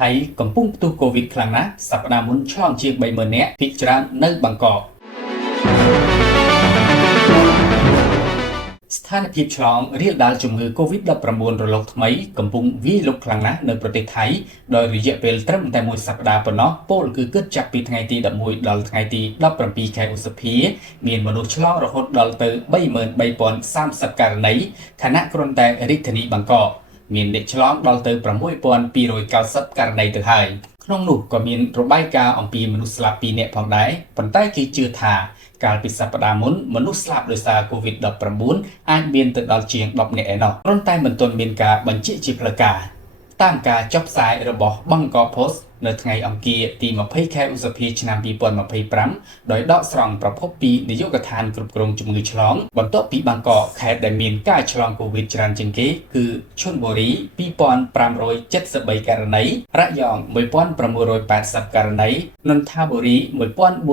ថៃកំពុងផ្ទុះកូវីដខ្លាំងណាស់សប្តាហ៍មុនឆ្លងជាង 30,000 នាក់ភាគច្រើននៅបាងកកស្ថានភាពឆ្លងរាលដាលជំងឺ COVID-19 រលកថ្មីកំពុងវាយលុកខ្លាំងណាស់នៅប្រទេសថៃដោយរយៈពេលត្រឹមតែមួយសប្តាហ៍ប៉ុណ្ណោះពលគឺគិតចាប់ពីថ្ងៃទី11ដល់ថ្ងៃទី17ខែឧសភាមានមនុស្សឆ្លងរហូតដល់ទៅ 33,030 ករណីខណៈគ្រាន់តែរាជធានីបាងកកមានអ្នកឆ្លងដល់ទៅ 6,290 ករណីទៅហើយក្នុងនោះក៏មានរបាយការណ៍អំពីមនុស្សស្លាប់ 2 នាក់ផងដែរប៉ុន្តែគេជឿថាកាលពីសប្តាហ៍មុនមនុស្សស្លាប់ដោយសារ COVID-19 អាចមានទៅដល់ជាង 10 នាក់ឯណោះប៉ុន្តែមិនទាន់មានការបញ្ជាក់ជាផ្លូវការតាមការចុះផ្សាយរបស់ Bangkok Post នៅថ្ងៃអង្គារទី20ខែឧសភាឆ្នាំ2025ដោយដកស្រង់ប្រភពពីនាយកដ្ឋានគ្រប់គ្រងជំងឺឆ្លងបន្ទាប់ពីបាងកកខេត្តដែលមានការឆ្លង COVID ច្រើនជាងគេគឺឈុនបុរី 2,573 ករណីរយอง 1,980 ករណីនន្ទបុរី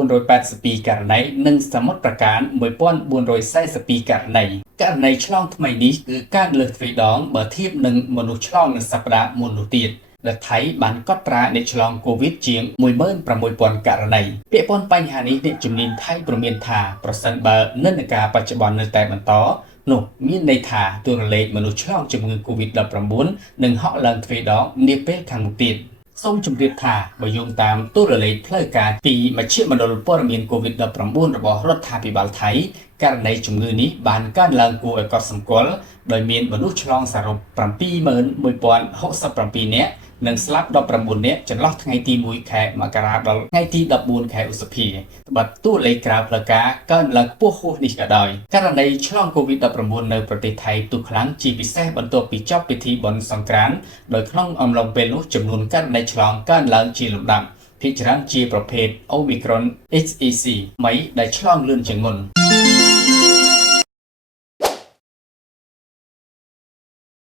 1,482 ករណីនិងសមុទ្រប្រការ 1,442 ករណីករណីឆ្លងថ្មីនេះគឺកើតលើសទ្វេដងបើធៀបនឹងមនុស្សឆ្លងនៅសប្តាហ៍មុននោះទៀតដែលថៃបានកត់ត្រាអ្នកឆ្លងកូវីដជាង 16,000 ករណីពាក់ព័ន្ធបញ្ហានេះអ្នកជំនាញថៃព្រមានថាប្រសិនបើនិន្នាការបច្ចុប្បន្ននៅតែបន្តនោះមានន័យថាតួលេខមនុស្សឆ្លងជំងឺ COVID-19 នឹងហក់ឡើងទ្វេដងនាពេលខាងមុខទៀតសូមជម្រាបថាបើយោងតាមតួលេខផ្លូវការពីមជ្ឈមណ្ឌលព័ត៌មាន COVID-19 របស់រដ្ឋាភិបាលថៃករណីជំងឺនេះបានកើនឡើងគួរឲ្យកត់សម្គាល់ដោយមានមនុស្សឆ្លងសរុប 71,067 នាក់និងស្លាប់ 19 នាក់ចន្លោះថ្ងៃទី1ខែមករាដល់ថ្ងៃទី14ខែឧសភាត្បិតតួលេខក្រៅផ្លូវការកើនឡើងខ្ពស់ហួសនេះក៏ដោយករណីឆ្លង COVID-19 នៅប្រទេសថៃផ្ទុះខ្លាំងជាពិសេសបន្ទាប់ពីចប់ពិធីបុណ្យសង្ក្រាន្តដោយក្នុងអំឡុងពេលនោះចំនួនករណីឆ្លងកើនឡើងជាលំដាប់ភាគច្រើនជាប្រភេទ Omicron XEC ថ្មីដែលឆ្លងលឿនជាងមុន